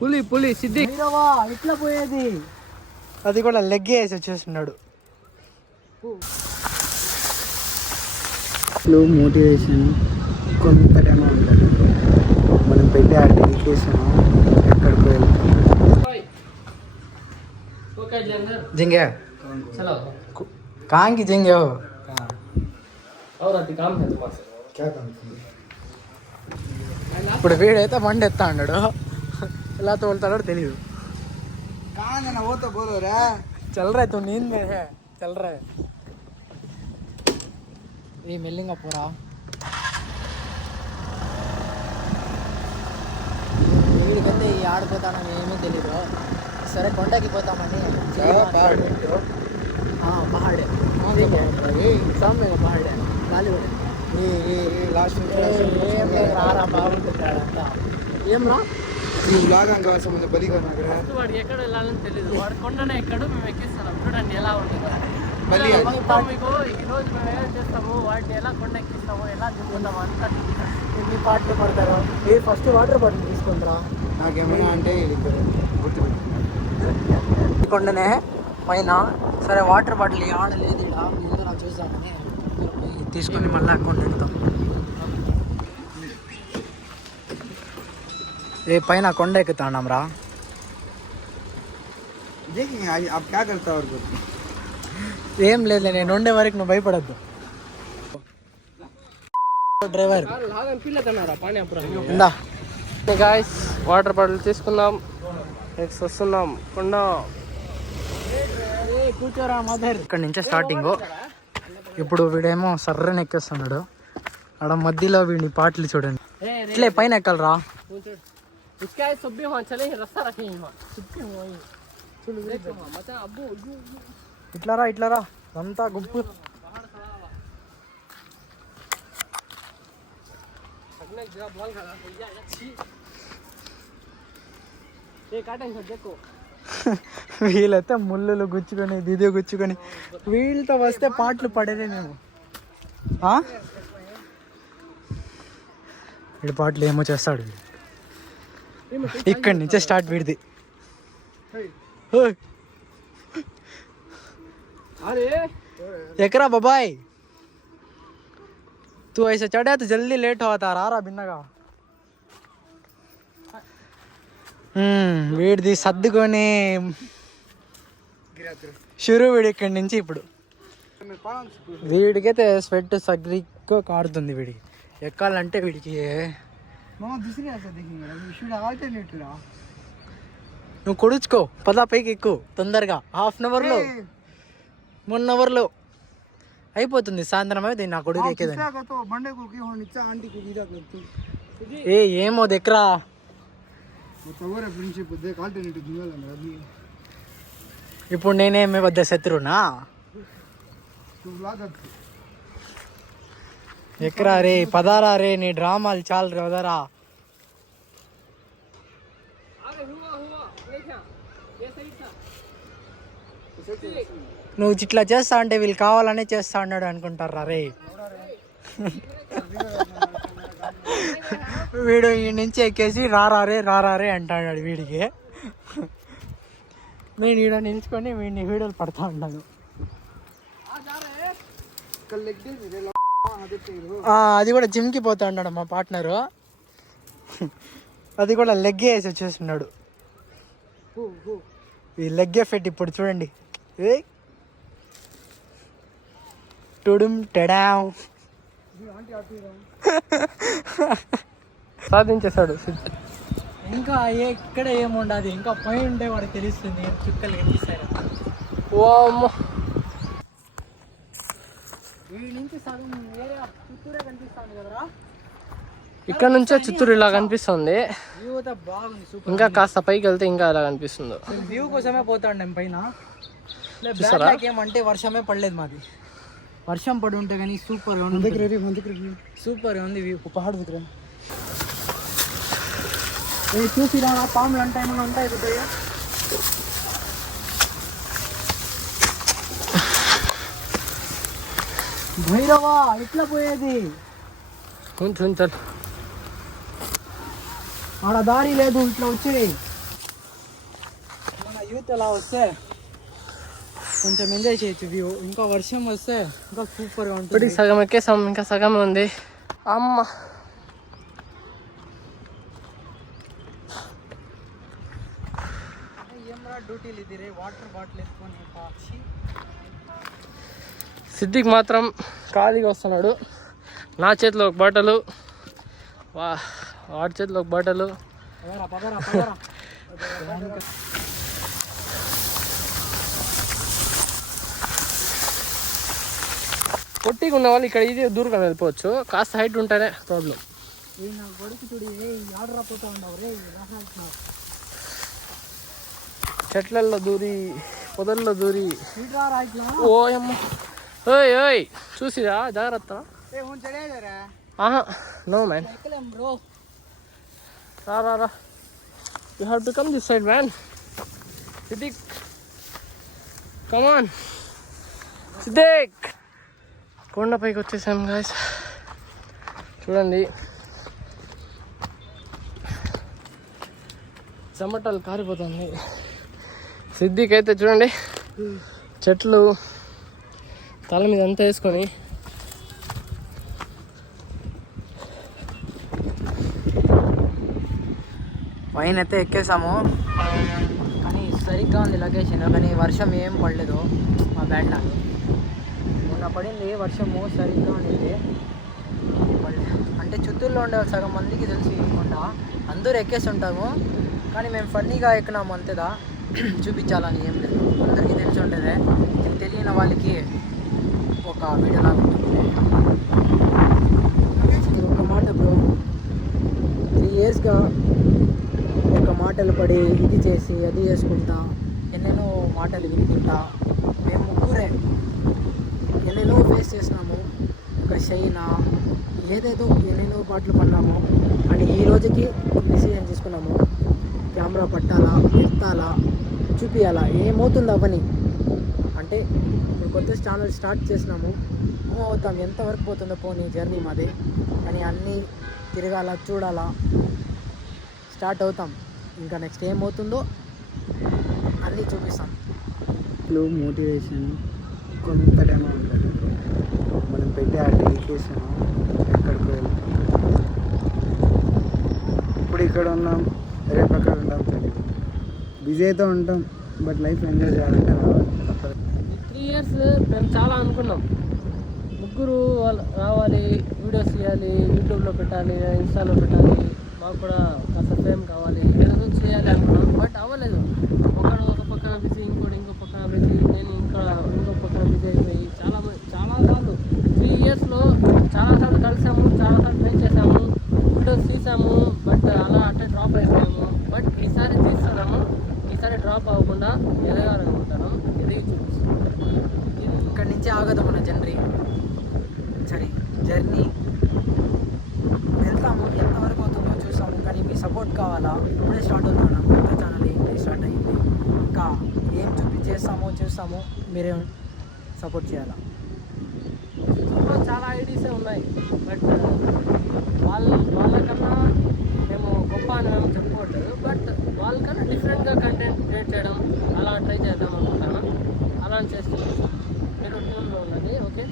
పులి పులి సిద్ధి ఇట్లా పోయేది. అది కూడా లెగ్ వేసి వచ్చేస్తున్నాడు. మోటివేషన్ కొంతగానే ఉంటుంది. మనం పెట్టే ఆ డెడికేషన్ ఎక్కడికి వెళ్తుంది. జింగే కాంకి జింగే ఇప్పుడు వీడైతే బండి ఎత్తా అన్నాడు. ఎలా తోలుతాడో తెలియదు. चल रहा है तो नींद में है. चल रहा है ये మెల్లింగా పోరా. వీడికైతే ఈ ఆడిపోతానని ఏమీ తెలీదు. సరే కొండకి పోతామని పహాడే సామె పహాడే గాలి లాస్ట్ రారా బాగుంటుంది అదంతా. ఏం రా వాడికి ఎక్కడ వెళ్ళాలని తెలియదు. వాడు కొండనే ఎక్కడు, మేము ఎక్కిస్తున్నాం. చూడండి ఎలా ఉంటుంది. మీకు ఈ రోజు మేము ఏం చేస్తాము, వాటిని ఎలా కొండ ఎక్కిస్తాము, ఎలా దిగుతాము అంతా ఎన్ని పాటలు పడతారు. ఏ ఫస్ట్ వాటర్ బాటిల్ తీసుకుంటారా నాకేమైనా అంటే కొండనే పైన. సరే వాటర్ బాటిల్ ఆడలేదు ఇలా ముందు నాకు చూసామని తీసుకొని మళ్ళీ కొండ ఎక్కుతాం. ఏ పైన కొండ ఎక్కుతాం రా. ఏం లేదు, నేను ఉండే వరకు నువ్వు భయపడద్దు. డ్రైవర్ గాయస్ వాటర్ బాటిల్ తీసుకున్నాం, నెక్స్ట్ వస్తున్నాం కొండ. కూర్చోరా మదర్. ఇక్కడ నుంచే స్టార్టింగ్. ఇప్పుడు వీడేమో సర్రని ఎక్కేస్తున్నాడు. ఆడ మధ్యలో వీడిని పాటలు చూడండి. ఇట్లే పైన ఎక్కాలరా. ఇట్లారా ఇట్లారా అంతా గుంపు. వీళ్ళైతే ముళ్ళు గుచ్చుకొని దిది గుచ్చుకొని వీళ్ళతో వస్తే పాటలు పడేదే మేము. వీడి పాటలు ఏమో చేస్తాడు. ఇక్కడి నుంచే స్టార్ట్ వీడిది. एकरा बाबाई तू ऐसे चढ़े तो जल्दी लेट होता रहा भिन्नगा. వీడిది సర్దుకొని షురు వీడి ఇక్కడి నుంచి. ఇప్పుడు వీడికైతే స్వెట్ సగ్రిగ్గా కారుతుంది. వీడికి ఎక్కాలంటే వీడికి నువ్వు కొడుచుకో. పదా పైకి ఎక్కువ తొందరగా. హాఫ్ అన్ అవర్లో 1 అవర్లో అయిపోతుంది. సాయంత్రం అయితే నా కొడుకు ఎక్కేదని. ఏ ఏమో దగ్గరా. ఇప్పుడు నేనేమి వద్ద శత్రువునా. ఎక్కరా రే పదారా రే నీ డ్రామాలు చాలు వదరా. నువ్వు ఇట్లా చేస్తా అంటే వీళ్ళు కావాలనే చేస్తా అన్నాడు అనుకుంటారా రే. వీడు ఈ నుంచి ఎక్కేసి రారారే అంటాడు. వీడికి నేను ఈడ నిలుచుకొని వీడిని వీడియోలు పడతా ఉన్నాను. అది కూడా జిమ్కి పోతా ఉన్నాడు మా పార్ట్నరు. అది కూడా లెగ్ వేసి వచ్చేస్తున్నాడు. ఈ లెగ్ ఎఫెక్ట్ ఇప్పుడు చూడండి. టుడుమ్ టెడావ్ సాధించేశాడు. ఇంకా ఎక్కడ ఏముండదు. ఇంకా పైన ఉంటే వాడికి తెలుస్తుంది. చుక్కలు కనిపిస్తాయి. వీడి నుంచి సగం ఏరియా చిత్తూరే కనిపిస్తుంది కదరా. ఇక్కడ నుంచే చిత్తూరు ఇలా కనిపిస్తుంది. వ్యూ అయితే బాగుంది. ఇంకా కాస్త పైకి వెళ్తే ఇంకా ఎలా కనిపిస్తుందో. వ్యూ కోసమే పోతాడు నేను పైన. ఏమంటే వర్షమే పడలేదు మాది. వర్షం పడి ఉంటే కానీ సూపర్గా ఉంది. సూపర్గా ఉంది వ్యూ. పహాడ్ దగ్గర చూసి రా. పాములు అంటే ఏమైనా ఉంటాయి కొద్దిగా. భైరవా ఇట్లా పోయేది. కొంచెం ఆడ దారి లేదు. ఇట్లా వచ్చి యూత్ అలా వస్తే కొంచెం ఎంజాయ్ చేయొచ్చు వ్యూ. ఇంకా వర్షం వస్తే ఇంకా సూపర్గా ఉంటుంది. ఇప్పటికి సగం ఎక్కేసాం, ఇంకా సగం ఉంది. అమ్మ ఏమరా డ్యూటీలు ఇది రే, వాటర్ బాటిల్ వేసుకొని పాక్షి. సిద్దికి మాత్రం ఖాళీగా వస్తున్నాడు. నా చేతిలో ఒక బాటలు, వాడి చేతిలో ఒక బాటలు. పొట్టిగా ఉన్న వాళ్ళు ఇక్కడ ఇది దూరంగా వెళ్ళిపోవచ్చు, కాస్త హైట్ ఉంటేనే ప్రాబ్లం. చెట్లల్లో దూరి, పొదల్లో దూరి. ఓ అమ్మ, ఓయ్ ఓయ్ చూసిరా, జాగ్రత్త. ఆహా నో మ్యాన్, రా. You have to come this side man. Siddiq come on. Siddiq కొండపైకి వచ్చేసాం గాయ్స్. చూడండి చెమటలు కారిపోతుంది. సిద్దిక్ అయితే చూడండి చెట్లు తల మీద అంతా వేసుకొని పైన అయితే ఎక్కేసాము. కానీ సరిగ్గా ఉంది లొకేషన్, కానీ వర్షం ఏం పడలేదు. మా బ్యాడ్ నాకు మొన్న పడింది వర్షము, సరిగ్గా ఉండింది. అంటే చిత్తూరులో ఉండే సగం మందికి తెలిసి కొండ అందరూ ఎక్కేసి ఉంటాము, కానీ మేము ఫన్నీగా ఎక్కినాము అంతేదా. చూపించాలని ఏం లేదు, అందరికీ తెలిసి ఉంటుంది. తెలియని వాళ్ళకి ఒక వీడియో లాగా ఉంటుంది. ఒక మాట బ్రో, 3 yearsగా ఒక మాటలు పడి ఇది చేసి అది చేసుకుంటా, ఎన్నెన్నో మాటలు వినుకుంటా, మేము ముగ్గురే ఎన్నెన్నో ఫేస్ చేసినాము. ఒక షైనా ఏదేదో ఎన్నెన్నో పాటలు పడినాము. అని ఈ రోజుకి డిసిజన్ తీసుకున్నాము, కెమెరా పట్టాలా, ఎత్తాలా, చూపించాలా, ఏమవుతుందా పని. అంటే ఇప్పుడు కొత్త ఛానల్ స్టార్ట్ చేసినాము, మూవ్ అవుతాం, ఎంతవరకు పోతుందో పోనీ జర్నీ మాది. కానీ అన్నీ తిరగాల, చూడాలా, స్టార్ట్ అవుతాం. ఇంకా నెక్స్ట్ ఏమవుతుందో అన్నీ చూపిస్తాం. మోటివేషన్ కొంత టైం ఉంటుంది, మనం పెట్టే ఆ డెడికేషన్ ఎక్కడికి వెళ్తాం. ఇప్పుడు ఇక్కడ ఉన్నాం, రేపు అక్కడ ఉంటాం, తెలియదు. బిజీ అయితే ఉంటాం, బట్ లైఫ్ ఎంజాయ్ చేయాలంటే రావాలి. 3 years మేము చాలా అనుకున్నాం, ముగ్గురు రావాలి, వీడియోస్ తీయాలి, యూట్యూబ్లో పెట్టాలి, ఇన్స్టాలో పెట్టాలి, మాకు కూడా కాస్త ఫేమ్ కావాలి, ఏదో చేయాలి అనుకున్నాం. బట్ అవ్వలేదు. ఒకడు ఒక పక్కన బిజీ, ఇంకో పక్కన బిజీ, నేను ఇంకో పక్కన బిజీ అయిపోయి చాలా సార్లు 3 yearsలో చాలాసార్లు కలిసాము, చాలాసార్లు ట్రై చేసాము, వీడియోస్ తీసాము. బట్ అలా అంటే డ్రాప్ అయిపోయాము. బట్ ఈసారి తీస్తున్నాము, ఈసారి డ్రాప్ అవ్వకుండా ఎదగాలనుకుంటాను, ఎదిగి చూపిస్తాం. ఇక్కడి నుంచి ఆగదు మన జర్నీ. వెళ్తాము, ఎంతవరకు అవుతుందో చూస్తాము. కానీ మీ సపోర్ట్ కావాలా. ఇప్పుడే స్టార్ట్ అవుతున్నాం, కొత్త ఛానల్ ఇప్పుడే స్టార్ట్ అయ్యింది. ఇంకా ఏం చూస్తాము, మీరే సపోర్ట్ చేయాలా. చాలా ఐడియాసే ఉన్నాయి, బట్ వాళ్ళకన్నా మేము గొప్ప అని మేము చెప్పుకోవట్లేదు. బట్ వాళ్ళకన్నా డిఫరెంట్గా కంటెంట్ క్రియేట్ చేయడం అలా ట్రై చేద్దాం అనుకుంటాను. అలా చేస్తున్నాను. మీరు ట్యూన్లో ఉన్నది. ఓకే.